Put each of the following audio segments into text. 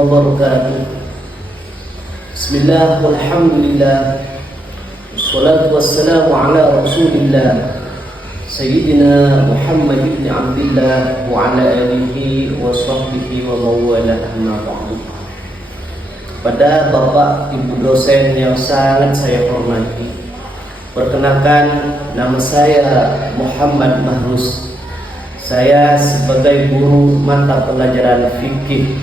wabarakatuh. Bismillah, walhamdulillah, wassalatu wassalamu ala rasulillah Sayyidina Muhammad ibn Abdillah wa ala alihi wa sahbihi wa mawala amma ba'du. Pada Bapak Ibu dosen yang sangat saya hormati, perkenalkan, nama saya Muhammad Mahrus. Saya sebagai guru mata pelajaran fikih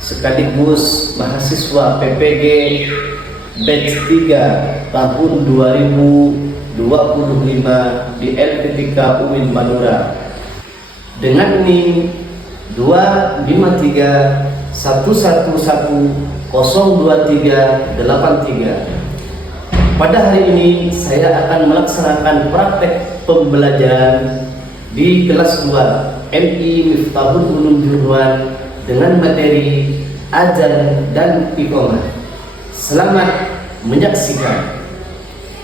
sekaligus mahasiswa PPG batch 3 tahun 2025 di LPTK UIN Madura dengan NIM 253110238. Pada hari ini saya akan melaksanakan praktek pembelajaran di kelas 2 MI Miftahul Ulum Juruan dengan materi azan dan iqamah. Selamat menyaksikan.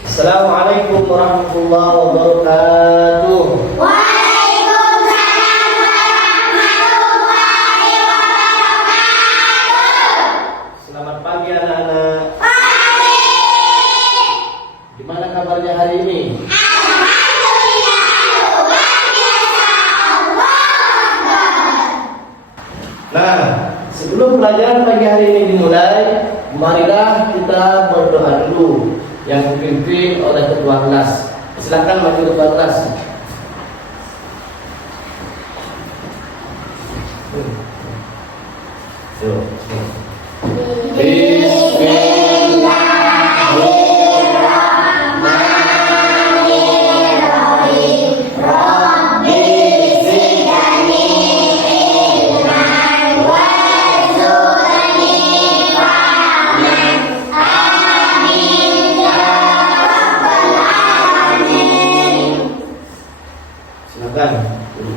Assalamualaikum warahmatullahi wabarakatuh. Waalaikumsalam warahmatullahi wabarakatuh. Selamat pagi anak-anak. Pagi. Gimana kabarnya hari ini? Nah, sebelum pelajaran pagi hari ini dimulai, marilah kita berdoa dulu yang dipimpin oleh ketua kelas. Silakan maju ketua kelas.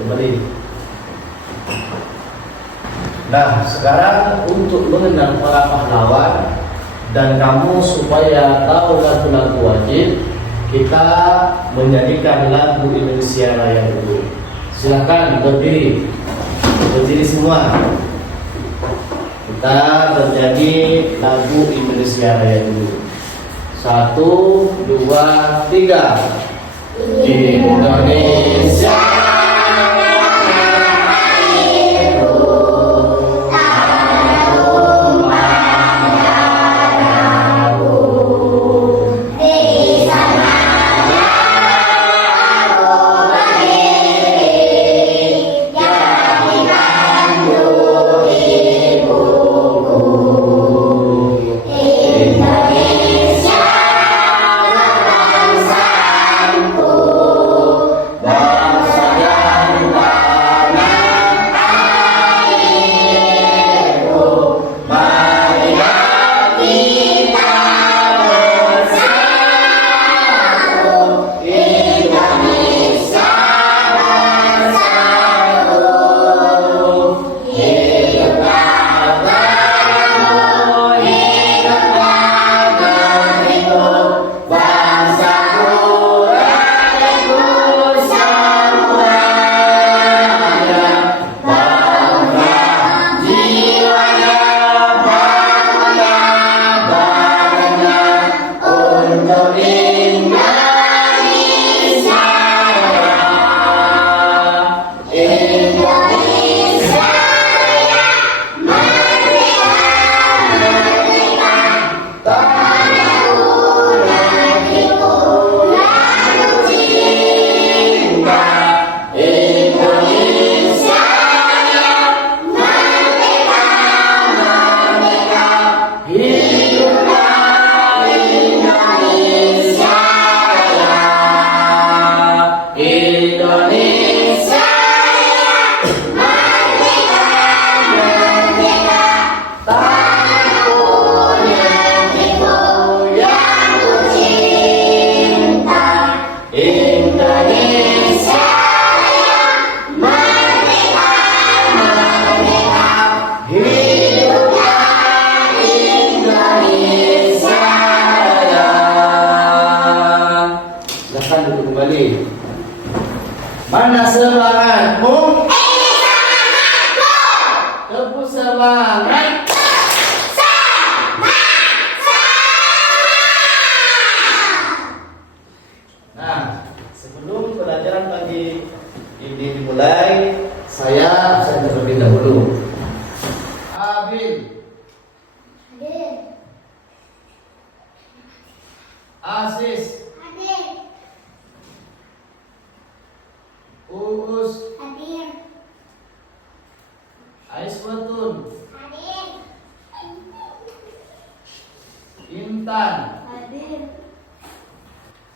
Kembali. Nah, sekarang untuk mengenal para pahlawan dan kamu supaya tahu lagu-lagu wajib, kita menyanyikan lagu Indonesia Raya dulu. Silakan berdiri, berdiri semua. Kita bernyanyi lagu Indonesia Raya dulu. 1, 2, 3. Indonesia Mana semangatmu? Ini semangatku. Tepu semangat. Adil. Hadir. Aziz. Hadir. Uus. Hadir. Aiswatun. Hadir. Intan. Hadir.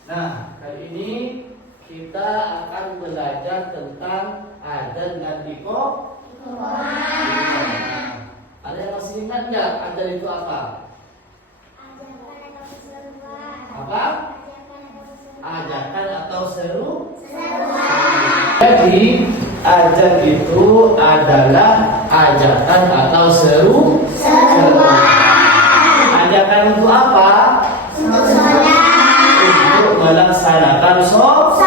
Nah, kali ini kita akan belajar tentang adan dan iko. Ada yang masih ingat nggak adan itu apa? Ajakan atau seruan. Apa? Ajakan atau seruan. Ajakan atau seru? Seruan. Jadi ajan itu adalah ajakan atau seru? Ajakan untuk apa? Untuk sholat. Untuk melaksanakan sholat.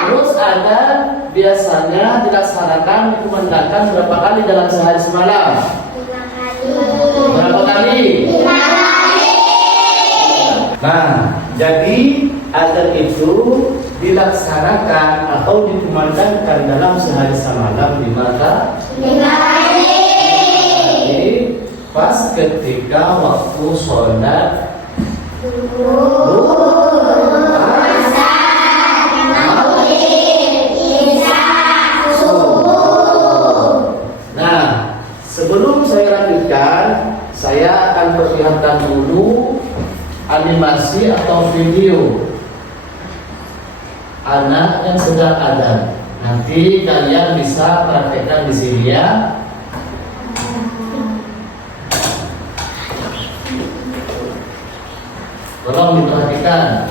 Terus adan biasanya dilaksanakan dikumandangkan berapa kali dalam sehari semalam? 5 kali. Berapa kali? 5 kali. Nah, jadi adan itu dilaksanakan atau dikumandangkan dalam sehari semalam di mata 5 kali. Jadi, pas ketika waktu sholat Nah, sebelum saya lanjutkan, saya akan perlihatkan dulu animasi atau video anak yang sedang adzan. Nanti kalian bisa praktekkan di sini ya. Tolong diperhatikan.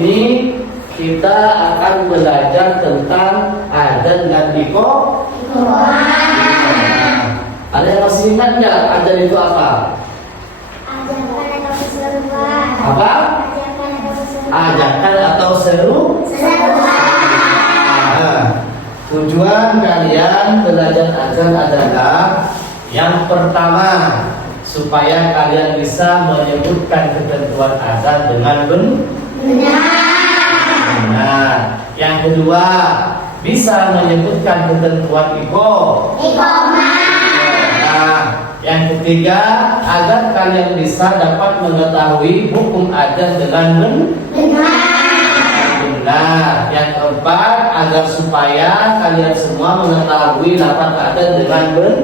ini kita akan belajar tentang adzan dan iqamah. Ada yang masih ingat nggak adzan itu apa? Ajakan atau seruan. Apa? Ajakan atau seru? Nah, tujuan kalian belajar adzan adalah yang pertama, supaya kalian bisa menyebutkan ketentuan adzan dengan benar. Yang kedua, bisa menyebutkan ketentuan iqamah. Nah, yang ketiga, agar kalian bisa dapat mengetahui hukum adzan dengan benar. Yang keempat, agar supaya kalian semua mengetahui lafaz adzan dengan benar.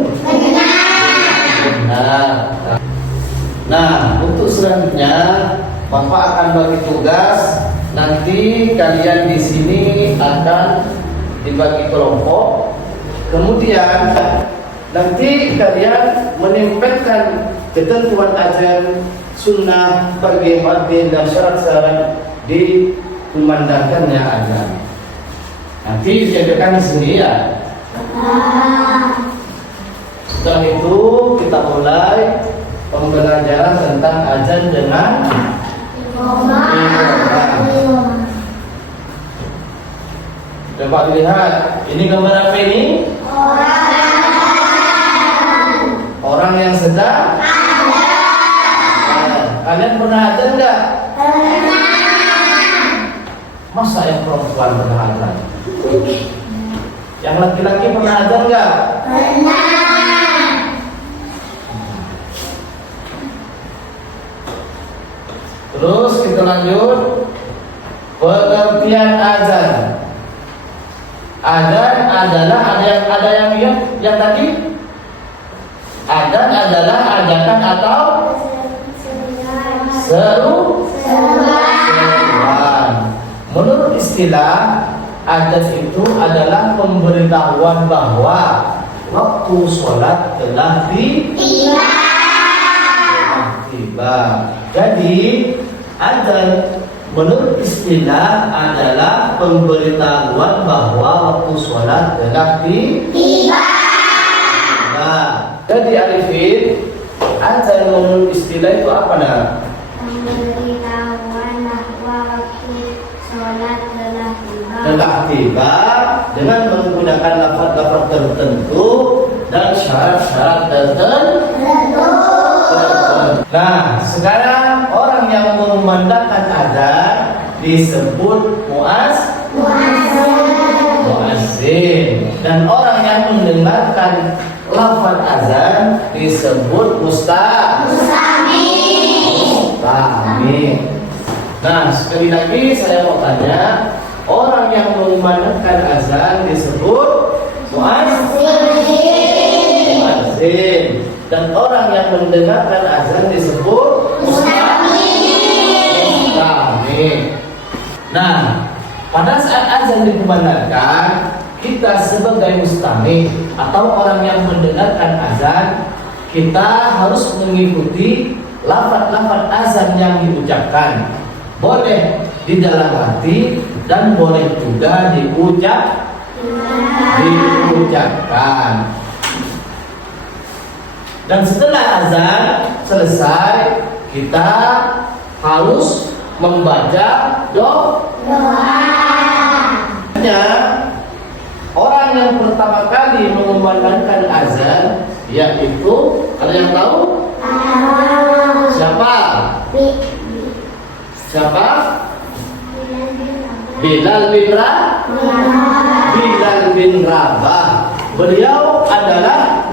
Nah, untuk selanjutnya Bapak akan bagi tugas. Nanti kalian di sini akan dibagi kelompok. Kemudian nanti kalian menempelkan ketentuan adzan, sunnah, bagi muadzin dan syarat-syarat di kumandangkannya adzan. Nanti dijaga di sini ya. Setelah itu kita mulai pembelajaran tentang adzan dengan iqamah. Coba lihat, ini gambar apa ini? Orang yang sedang adzan. Kalian pernah adzan enggak? Masa yang perempuan pernah adzan? Yang laki-laki pernah adzan enggak? Terus kita lanjut pengertian adzan. Adzan adalah ada yang tadi. Adzan adalah ajakan atau seruan. Menurut istilah, adzan itu adalah pemberitahuan bahwa waktu sholat telah tiba. Jadi adzan menurut istilah adalah pemberitahuan bahwa waktu sholat telah tiba. Jadi Arifin, adzan menurut istilah itu apa nak? Pemberitahuan bahwa waktu sholat Telah tiba dengan menggunakan lafaz-lafaz tertentu dan syarat-syarat tertentu. Nah, sekarang orang yang mengumandangkan adzan disebut muazzin, dan orang yang mendengarkan lafaz adzan disebut mustami. Nah, sekali lagi saya mau tanya, orang yang mengumandangkan azan disebut muazzin, dan orang yang mendengarkan azan disebut mustami. Nah, pada saat azan dikumandangkan, kita sebagai mustami atau orang yang mendengarkan azan, kita harus mengikuti lafaz-lafaz azan yang diucapkan. Boleh di dalam hati dan boleh juga diucapkan. Dan setelah azan selesai, kita harus membaca doa. Orang yang pertama kali mengumandangkan azan yaitu, ada yang tahu? Siapa? Bilal bin Rabah. Beliau adalah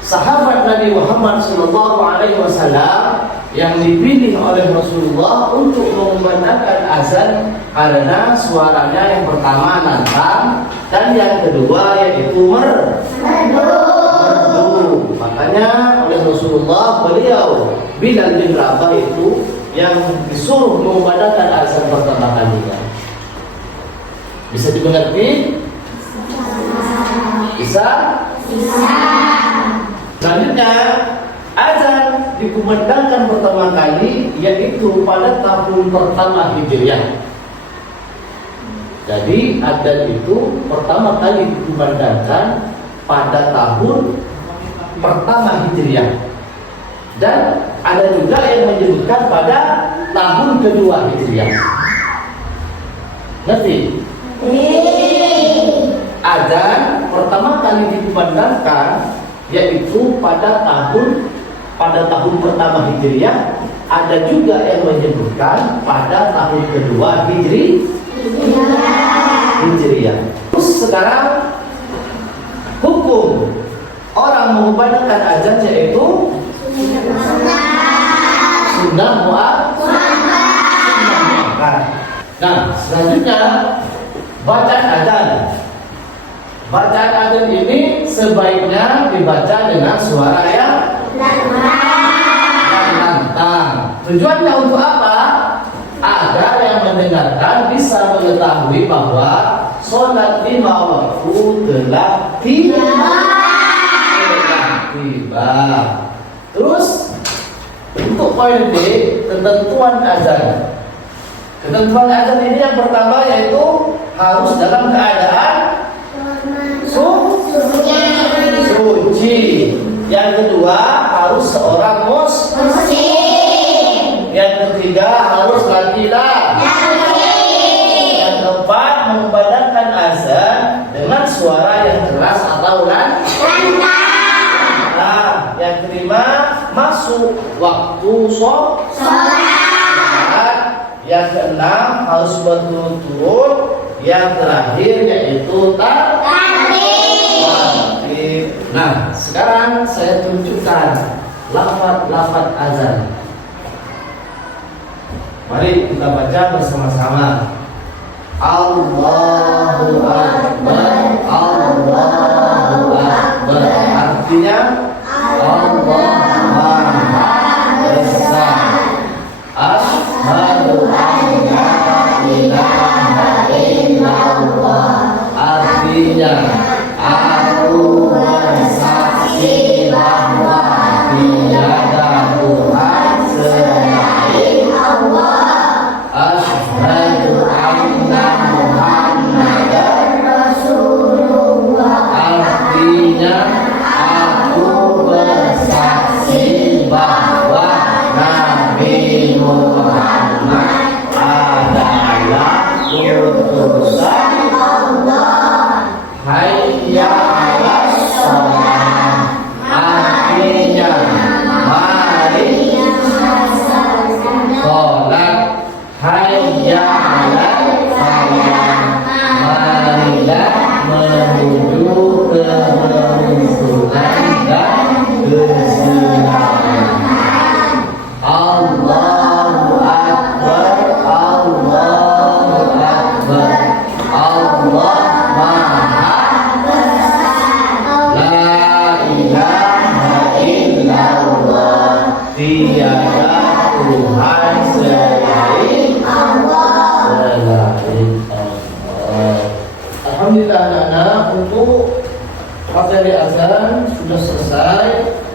sahabat Nabi Muhammad SAW yang dipilih oleh Rasulullah untuk mengumandangkan azan karena suaranya yang pertama lantang dan yang kedua yaitu merdu. Makanya oleh Rasulullah beliau Bilal bin Rabah itu yang disuruh mengumandangkan azan pertama kalinya. Bisa dimengerti? Bisa? Selanjutnya, azan dikumandangkan pertama kali yaitu pada tahun pertama Hijriah. Jadi adzan itu pertama kali dikumandangkan pada tahun pertama Hijriah, dan ada juga yang menyebutkan pada tahun kedua Hijriah. Ngerti? Adzan pertama kali dikumandangkan yaitu pada tahun pertama Hijriah. Ada juga yang menyebutkan pada tahun kedua Hijriah. Terus sekarang hukum orang mengumandangkan azan yaitu sunnah muakkad. Nah, selanjutnya bacaan azan. Bacaan azan ini sebaiknya dibaca dengan suara yang lantang. Tujuannya untuk apa? Agar yang mendengarkan bisa mengetahui bahwa sholat 5 waktu telah tiba. Terus untuk poin B, ketentuan azan. Ketentuan azan ini yang pertama yaitu harus dalam keadaan suci. Yang kedua harus seorang muslim. Yang ketiga harus laki-laki. Yang keempat mengumandangkan azan dengan suara yang keras atau lantang. Nah, yang kelima masuk waktu sholat. Yang keenam harus berturut-turut. Yang terakhir yaitu takbir. Nah, sekarang saya tunjukkan lafaz azan. Mari kita baca bersama-sama. Allahu Akbar, Allahu Akbar. Artinya Allah Maha Besar. Asyhadu an la ilaha illallah. Artinya aku bersaksi bahwa tiada Tuhan selain Allah. Asyhadu anna Muhammadar Rasulullah. Artinya aku bersaksi bahwa Nabi Muhammad adalah utusan Allah. Hayya 'alas shalah. Artinya mari sholat. Hayya 'alal falah. Marilah menuju keberuntungan dan keselamatan. Allahu Akbar, Allahu Akbar. Allah Maha Besar. La ilaha illallah. Tiada Tuhan selain Allah. Alhamdulillah anak-anak, untuk materi azan sudah selesai.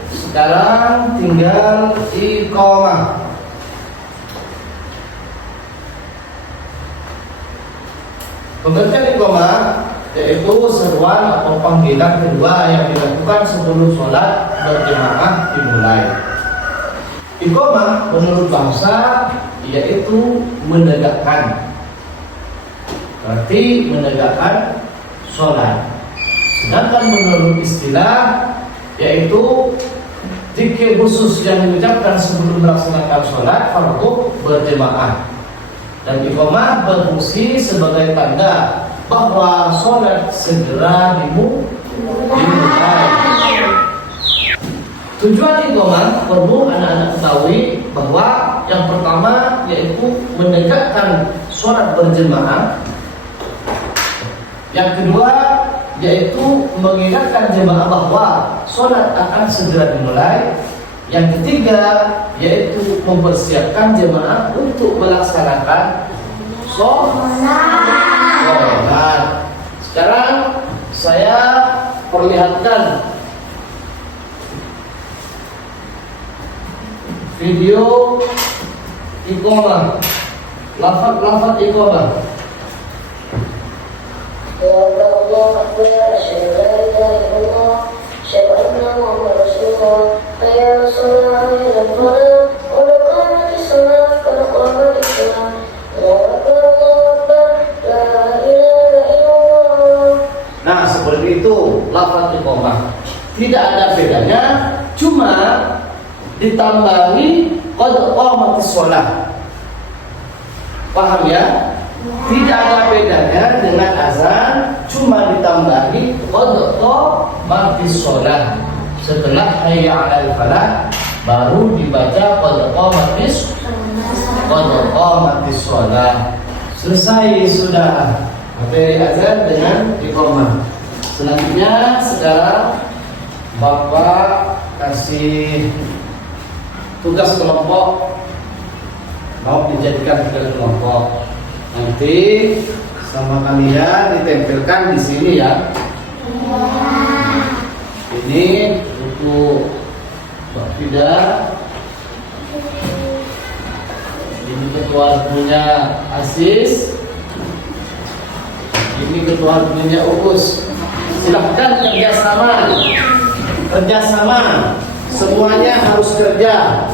Sekarang tinggal iqamah. Pengertian iqamah yaitu seruan atau panggilan kedua yang dilakukan sebelum sholat berjamaah dimulai. Iqamah menurut bahasa yaitu menegakkan, berarti menegakkan sholat. Sedangkan menurut istilah yaitu zikir khusus yang diucapkan sebelum melaksanakan sholat fardu berjamaah. Dan iqamah berfungsi sebagai tanda bahwa sholat segera dimulai. Tujuan iqamah perlu anak-anak ketahui bahwa yang pertama yaitu menegakkan sholat berjamaah. Yang kedua yaitu mengingatkan jemaah bahwa sholat akan segera dimulai. Yang ketiga yaitu mempersiapkan jemaah untuk melaksanakan sholat. Sekarang saya perlihatkan video iqamah, lafaz iqamah. الله أكبر أشهد أن لا إله إلا الله أشهد أن محمدا رسول الله حي على الصلاة حي على الفلاح قد قامت الصلاة قد قامت الصلاة الله أكبر الله أكبر لا إله إلا الله. Nah, seperti itu lafaz iqamah. Tidak ada bedanya, cuma ditambahi qad qamatis shalah. Paham ya? Tidak ada bedanya dengan azan, cuma ditambahi qad qamatis shalah. Setelah hayya 'alal falah baru dibaca qad qamatis shalah. Selesai sudah materi azan dengan iqamah. Selanjutnya sekarang Bapak kasih tugas kelompok, mau dijadikan tugas kelompok. Nanti sama kalian ditempelkan di sini ya. Ini untuk Mbak Fida. Ini ketua punya Asis. Ini ketua punya Uus. Silahkan kerjasama. Semuanya harus kerja.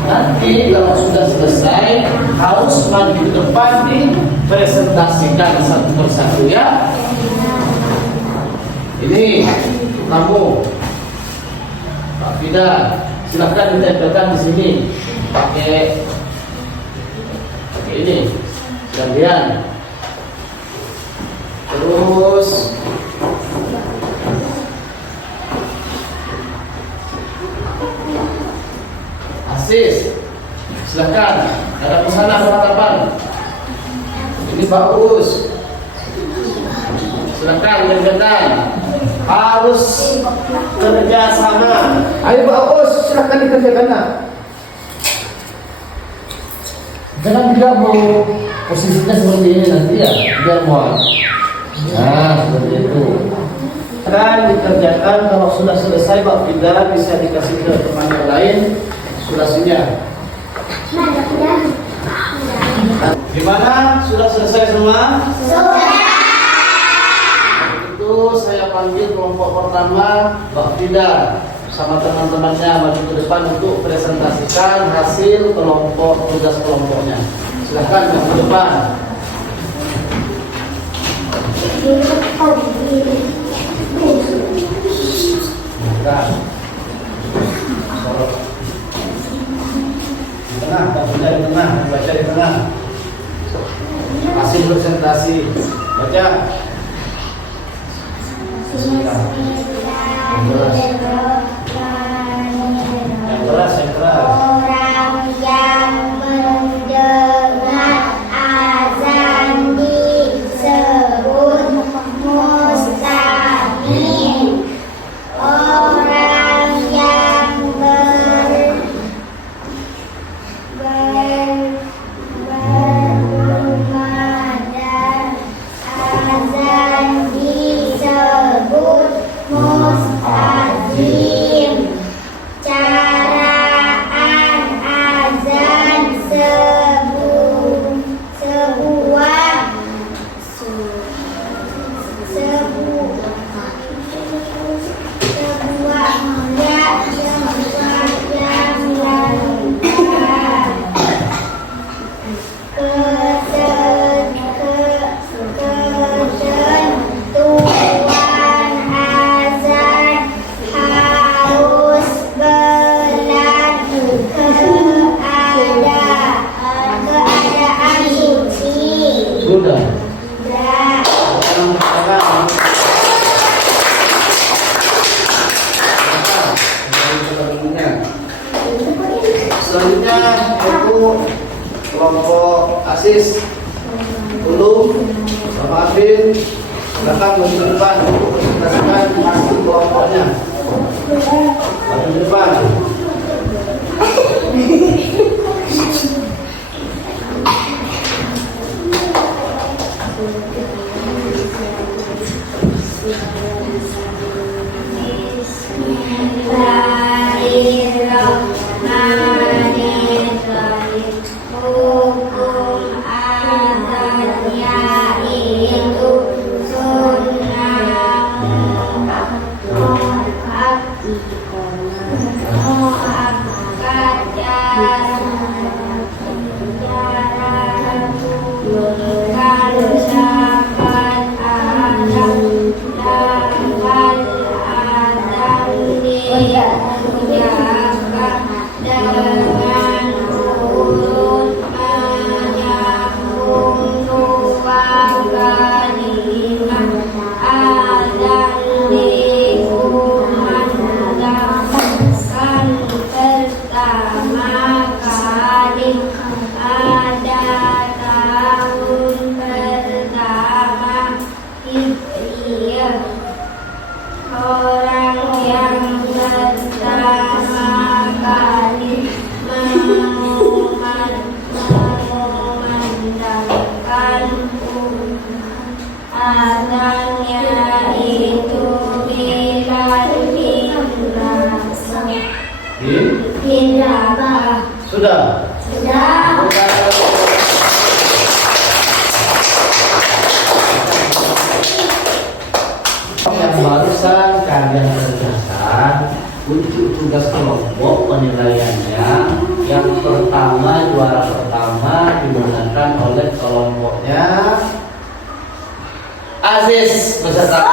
Nanti kalau sudah selesai harus maju ke depan dipresentasikan satu persatu ya. Ini kamu, Pak Fida, silakan ditempelkan di sini pakai ini gantian. Terus Asis, silakan. Ada pesanan harapan. Ini bagus. Silakan kerjakan. Harus kerja sama. Ayo bagus, silakan dikerjakan. Jangan digabung. Posisinya seperti ini nanti ya, biar muat. Nah, seperti itu. Dan dikerjakan, kalau sudah selesai Pak Fida bisa dikasih ke teman yang lain sulasinya. Gimana? Sudah selesai semua? Sudah. Itu saya panggil kelompok pertama Mbak Fida sama teman-temannya maju ke depan untuk presentasikan hasil kelompok tugas kelompoknya. Silahkan ke depan. Di tengah, di tengah, baca di tengah. Hasil presentasi, baca. Yang keras. Orang yang mendengar azan disebut mustami. Orang yang berkumandang azan disebut mustazim. Caraan azan ketentuan azan harus berlaku keadaan suci. Sudah. Selanjutnya itu kelompok Asis, Ulum, sama Afin datang ke depan untuk presentasikan hasil kelompoknya. Maju ke depan. Bismillahirrahmanirrahim. Hukum Sudah. Yang barusan kalian kerjakan untuk tugas kelompok penilaiannya, yang pertama, juara pertama dimenangkan oleh kelompoknya Aziz beserta.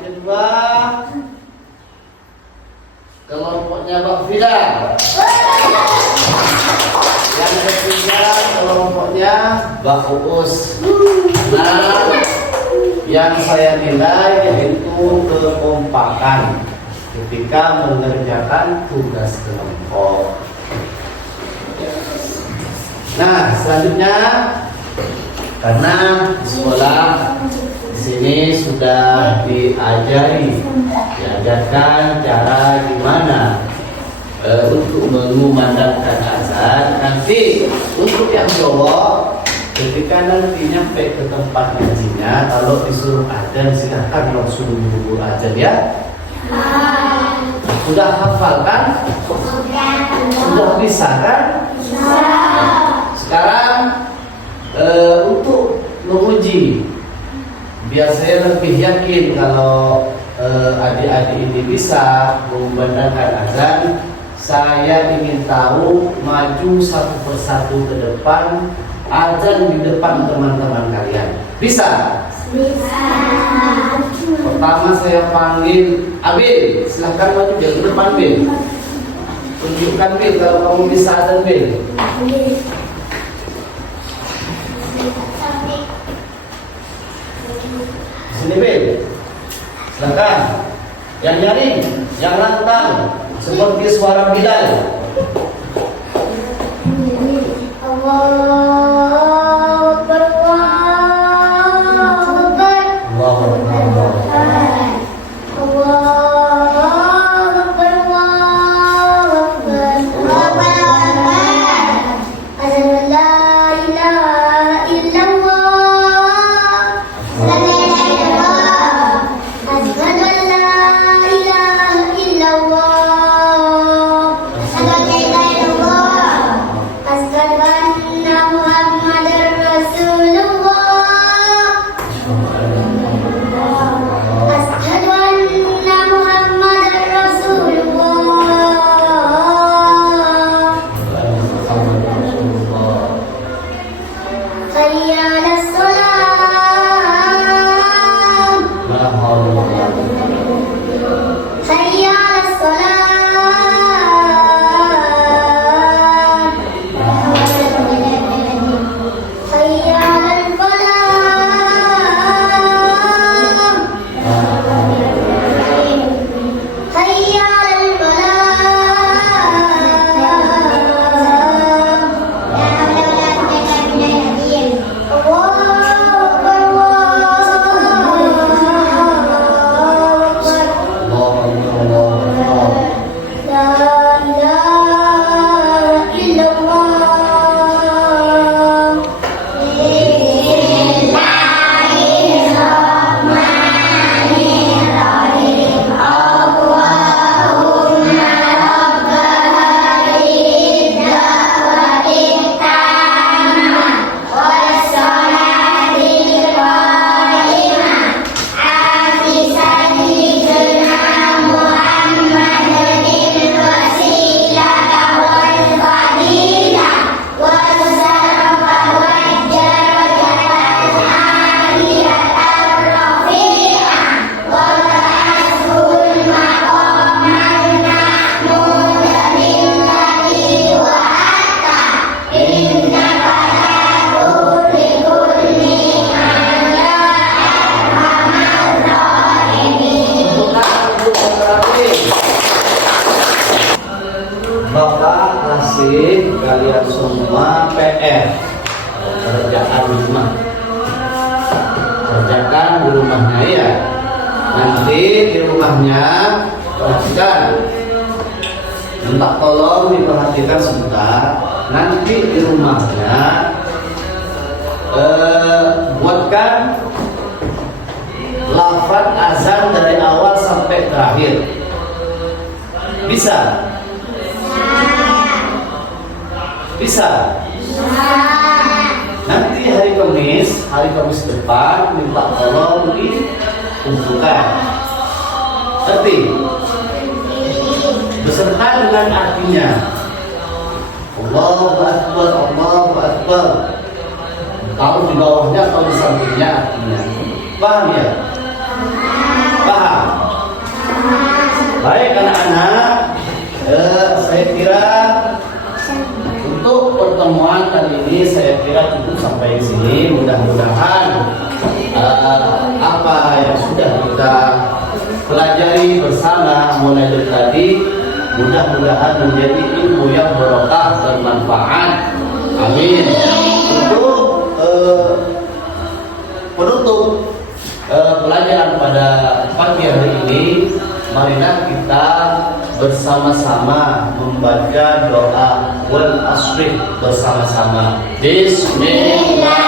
Yang kedua kelompoknya Bang Fida. Yang ketiga kelompoknya Bang Uus. Nah, yang saya nilai yaitu kekompakan ketika mengerjakan tugas kelompok. Nah, selanjutnya karena di sekolah di sini sudah diajarkan cara gimana untuk mengumandangkan azan. Nanti untuk yang cowok ketika nanti nyampe ke tempat ngajinya, kalau disuruh azan silahkan langsung buru azan ya. Sudah hafal kan? Sudah bisa kan? Sekarang untuk menguji, biar saya lebih yakin kalau adik-adik ini bisa mengumandangkan azan, saya ingin tahu maju satu persatu ke depan, azan di depan teman-teman kalian. Bisa? Bisa. Pertama saya panggil Abil, silahkan maju ke depan Bil. Tunjukkan Bil kalau kamu bisa azan Bil. Sini Bil, silakan. Yang nyaring, yang lantang, seperti suara Bilal. Allahu Akbar, Allahu Akbar. Allahu Akbar. Allahu Akbar, Allahu Akbar. Asyhadu an la ilaha illallah. Asyhadu an la ilaha illallah. Asyhadu anna Muhammadar Rasulullah. Asyhadu anna Muhammadar Rasulullah. Hayya 'alas shalah. Hayya 'alas shalah. Hayya 'alal falah. Hayya 'alal falah. kasih kalian semua PR kerjaan di rumah. Kerjakan di rumahnya ya. Nanti di rumahnya perhatikan. Minta tolong diperhatikan sebentar. Nanti di rumahnya buatkan lafaz azan dari awal sampai terakhir. Bisa? Bisa? Nanti hari Kamis depan minta tolong dikumpulkan. Ngerti? Beserta dengan artinya. Allahu Akbar, Allahu Akbar. Tahu di bawahnya atau di sampingnya artinya. Paham ya? Paham? Baik anak-anak, saya kira untuk pertemuan kali ini saya kira cukup sampai di sini. Mudah-mudahan apa yang sudah kita pelajari bersama mulai dari tadi mudah-mudahan menjadi ilmu yang barokah dan manfaat. Amin. Untuk penutup pelajaran pada pagi hari ini, marilah kita bersama-sama membaca doa wal asri bersama-sama. Bismillah.